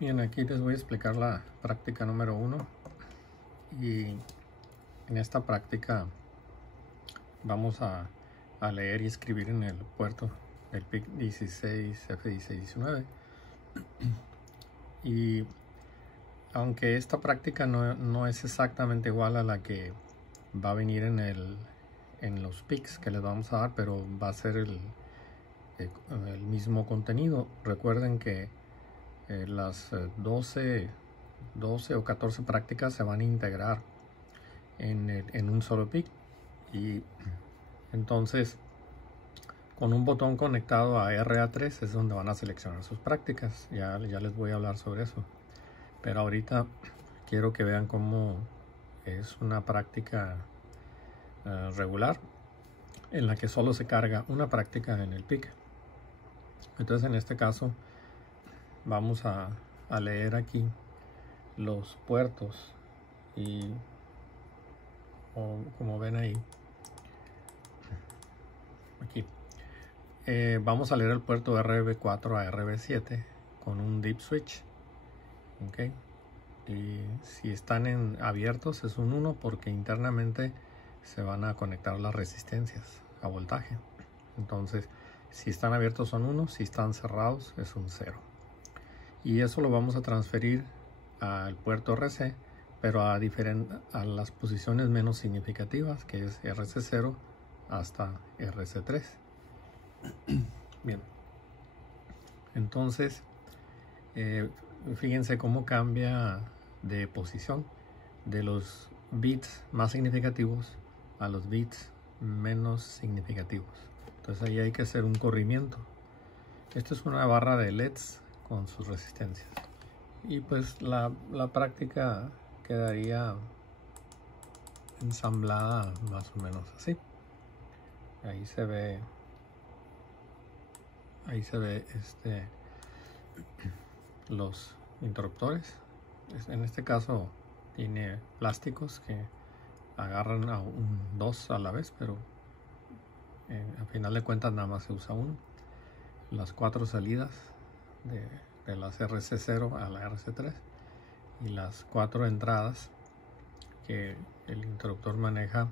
Bien, aquí les voy a explicar la práctica número 1 y en esta práctica vamos a leer y escribir en el puerto el PIC 16 F1619 y aunque esta práctica no es exactamente igual a la que va a venir en los PICs que les vamos a dar, pero va a ser el mismo contenido. Recuerden que las 12 o 14 prácticas se van a integrar en un solo PIC, y entonces con un botón conectado a RA3 es donde van a seleccionar sus prácticas. Ya les voy a hablar sobre eso, pero ahorita quiero que vean cómo es una práctica regular en la que solo se carga una práctica en el PIC. Entonces en este caso vamos a leer los puertos y como ven ahí, aquí vamos a leer el puerto RB4 a RB7 con un dip switch, ¿ok? Y si están abiertos es un 1 porque internamente se van a conectar las resistencias a voltaje. Entonces si están abiertos son 1, si están cerrados es un 0. Y eso lo vamos a transferir al puerto RC, pero a las posiciones menos significativas, que es RC0 hasta RC3. Bien, entonces fíjense cómo cambia de posición de los bits más significativos a los bits menos significativos. Entonces ahí hay que hacer un corrimiento. Esto es una barra de LEDs con sus resistencias, y pues la práctica quedaría ensamblada más o menos así. Ahí se ve los interruptores. En este caso tiene plásticos que agarran a dos a la vez, pero al final de cuentas nada más se usa uno. Las 4 salidas de las RC0 a la RC3 y las 4 entradas que el interruptor maneja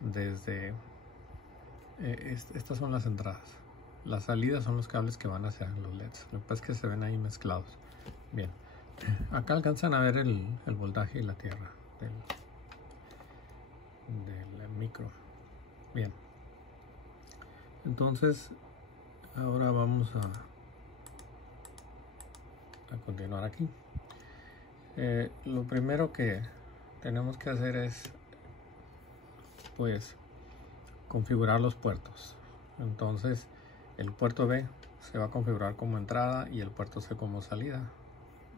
desde estas son las entradas. Las salidas son los cables que van hacia los LEDs. Lo que pasa es que se ven ahí mezclados. Bien, acá alcanzan a ver el voltaje y la tierra del micro. Bien, entonces ahora vamos a continuar aquí. Lo primero que tenemos que hacer es pues configurar los puertos. Entonces el puerto B se va a configurar como entrada y el puerto C como salida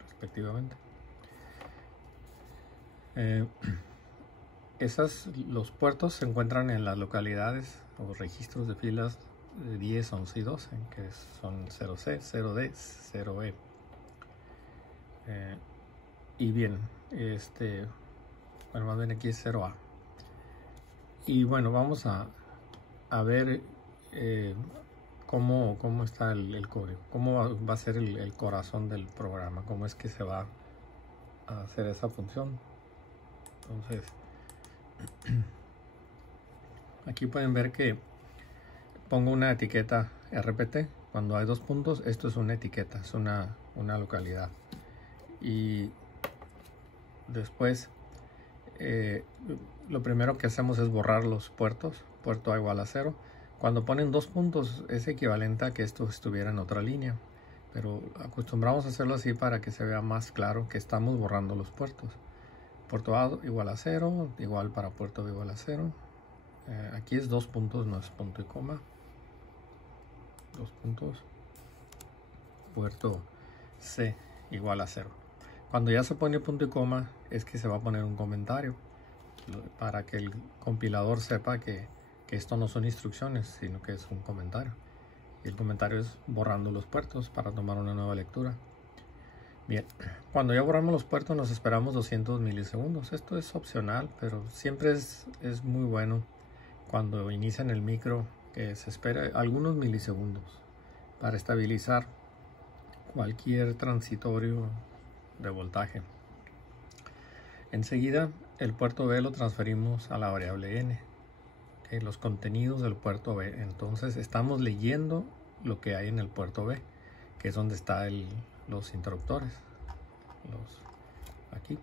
respectivamente. Los puertos se encuentran en las localidades o registros de filas 10, 11 y 12, que son 0C, 0D, 0E. Y bien, bueno, más bien aquí es 0A. Y bueno, vamos a ver cómo está el código, cómo va a ser el corazón del programa, cómo es que se va a hacer esa función. Entonces aquí pueden ver que pongo una etiqueta RPT. Cuando hay 2 puntos, esto es una etiqueta, es una localidad. Y después lo primero que hacemos es borrar los puertos. Puerto A igual a 0. Cuando ponen 2 puntos es equivalente a que esto estuviera en otra línea, pero acostumbramos a hacerlo así para que se vea más claro que estamos borrando los puertos. Puerto A igual a 0, igual para puerto B igual a 0. Aquí es 2 puntos, no es punto y coma. 2 puntos. Puerto C igual a 0. Cuando ya se pone punto y coma es que se va a poner un comentario para que el compilador sepa que esto no son instrucciones, sino que es un comentario. Y el comentario es borrando los puertos para tomar una nueva lectura. Bien, cuando ya borramos los puertos nos esperamos 200 milisegundos. Esto es opcional, pero siempre es muy bueno cuando inician el micro que se espere algunos milisegundos para estabilizar cualquier transitorio de voltaje. Enseguida el puerto B lo transferimos a la variable N, los contenidos del puerto B. Entonces estamos leyendo lo que hay en el puerto B, que es donde están los interruptores. Aquí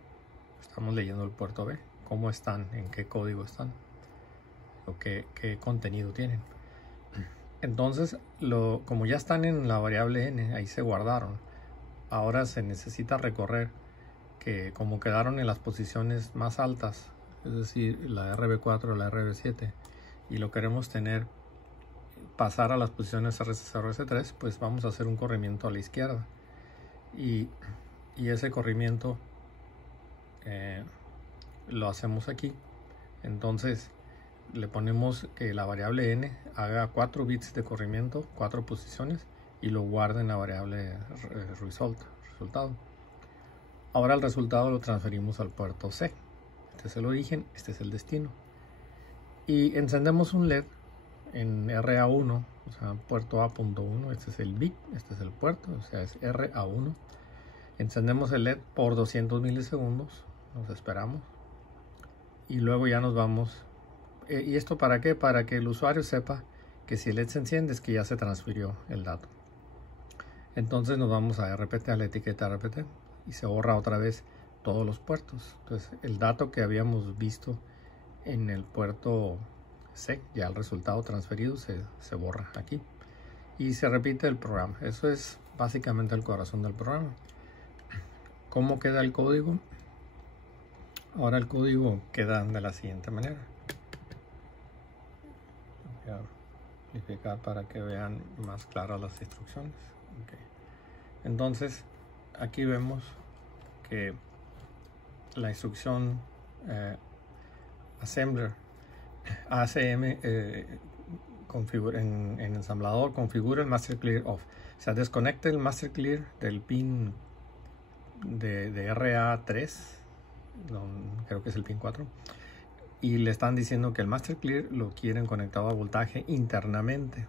estamos leyendo el puerto B, cómo están, en qué código están, o qué contenido tienen. Entonces, como ya están en la variable N, ahí se guardaron. Ahora se necesita recorrer que como quedaron en las posiciones más altas, es decir, la RB4 o la RB7, y lo queremos pasar a las posiciones RC0, RC3, pues vamos a hacer un corrimiento a la izquierda. Y ese corrimiento lo hacemos aquí. Entonces le ponemos que la variable N haga 4 bits de corrimiento, 4 posiciones, y lo guarde en la variable resultado. Ahora el resultado lo transferimos al puerto C. Este es el origen, este es el destino. Y encendemos un LED en RA1, o sea, puerto A.1, este es el bit, este es el puerto, o sea, es RA1. Encendemos el LED por 200 milisegundos, nos esperamos, y luego ya nos vamos. ¿Y esto para qué? Para que el usuario sepa que si el LED se enciende es que ya se transfirió el dato. Entonces nos vamos a RPT, a la etiqueta RPT, y se borra otra vez todos los puertos. Entonces el dato que habíamos visto en el puerto C, ya el resultado transferido se borra aquí. Y se repite el programa. Eso es básicamente el corazón del programa. ¿Cómo queda el código? Ahora el código queda de la siguiente manera. Voy a simplificar para que vean más claras las instrucciones. Okay. Entonces aquí vemos que la instrucción assembler ACM en ensamblador configura el master clear off, o sea, desconecta el master clear del pin de RA3, creo que es el pin 4, y le están diciendo que el master clear lo quieren conectado a voltaje internamente,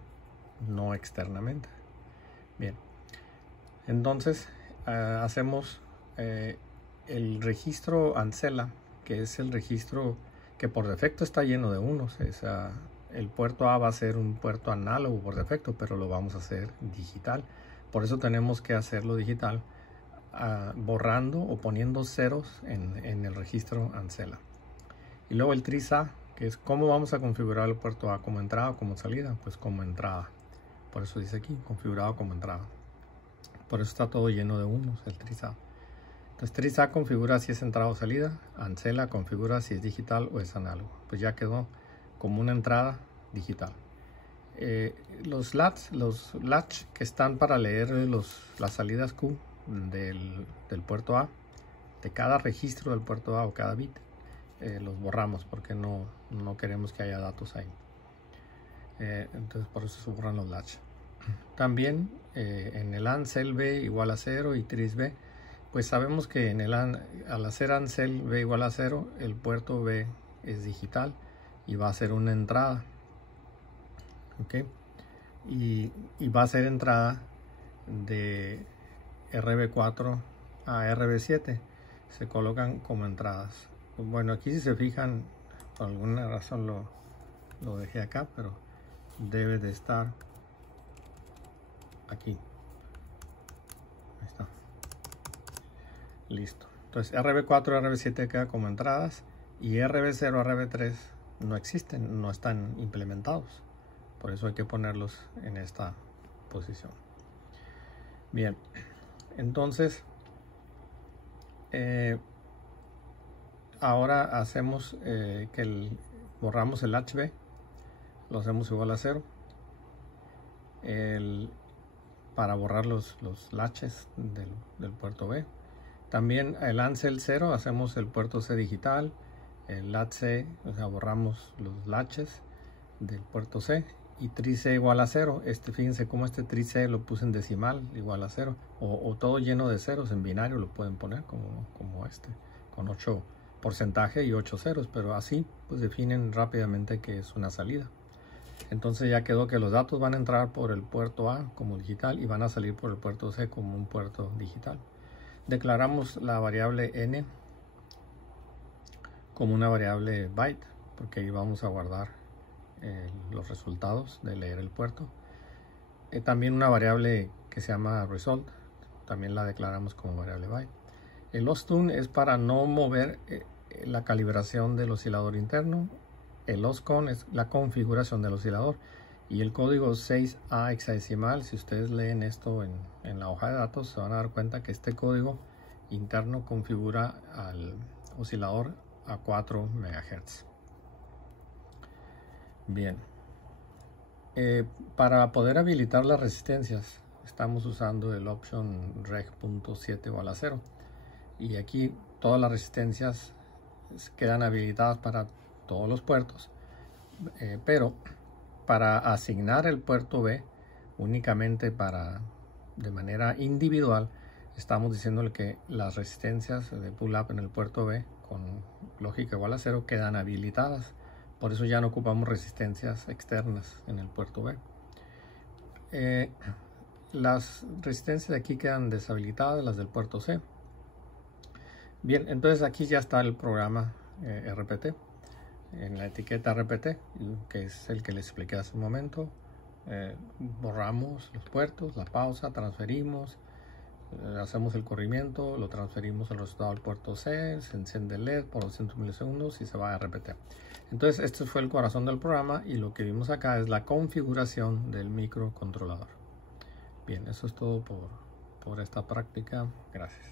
no externamente. Bien, entonces hacemos el registro Ancela, que es el registro que por defecto está lleno de unos. El puerto A va a ser un puerto análogo por defecto, pero lo vamos a hacer digital. Por eso tenemos que hacerlo digital, borrando o poniendo ceros en el registro Ancela. Y luego el tris A, que es cómo vamos a configurar el puerto A, como entrada o como salida. Pues como entrada, por eso dice aquí configurado como entrada. Por eso está todo lleno de unos, el tris A. Entonces tris A configura si es entrada o salida, Ancela configura si es digital o es análogo. Pues ya quedó como una entrada digital. Los latch que están para leer las salidas Q del puerto A, de cada registro del puerto A o cada bit, los borramos porque no queremos que haya datos ahí. Entonces por eso se borran los latch. También en el Ancel B igual a 0 y tris B, pues sabemos que al hacer Ancel B igual a 0, el puerto B es digital y va a ser una entrada. ¿Ok? Y va a ser entrada de RB4 a RB7. Se colocan como entradas. Bueno, aquí si se fijan, por alguna razón lo dejé acá, pero debe de estar aquí. Ahí está. Listo. Entonces RB4 y RB7 queda como entradas y RB0 a RB3 no existen, no están implementados. Por eso hay que ponerlos en esta posición. Bien. Entonces ahora hacemos borramos el HB, lo hacemos igual a 0 para borrar los latches del puerto B. También el Ancel 0 hacemos el puerto C digital, el latch C, o sea, borramos los latches del puerto C, y tris C igual a 0. Fíjense cómo este tris C lo puse en decimal, igual a 0, o todo lleno de ceros, en binario lo pueden poner como este, con 8 porcentaje y 8 ceros, pero así pues definen rápidamente que es una salida. Entonces ya quedó que los datos van a entrar por el puerto A como digital y van a salir por el puerto C como un puerto digital. Declaramos la variable n como una variable byte, porque ahí vamos a guardar los resultados de leer el puerto. También una variable que se llama result, también la declaramos como variable byte. El lostune es para no mover la calibración del oscilador interno. El loscon es la configuración del oscilador. Y el código 6A hexadecimal, si ustedes leen esto en la hoja de datos, se van a dar cuenta que este código interno configura al oscilador a 4 MHz. Bien. Para poder habilitar las resistencias, estamos usando el option reg.7 igual a 0. Y aquí todas las resistencias quedan habilitadas para todos los puertos. Pero para asignar el puerto B únicamente de manera individual, estamos diciéndole que las resistencias de pull-up en el puerto B con lógica igual a 0 quedan habilitadas. Por eso ya no ocupamos resistencias externas en el puerto B. Las resistencias de aquí quedan deshabilitadas, las del puerto C. Bien, entonces aquí ya está el programa RPT. En la etiqueta RPT, que es el que les expliqué hace un momento, borramos los puertos, la pausa, transferimos, hacemos el corrimiento, lo transferimos el resultado al puerto C, se enciende el LED por 200 milisegundos y se va a RPT. Entonces este fue el corazón del programa y lo que vimos acá es la configuración del microcontrolador. Bien, eso es todo por esta práctica. Gracias.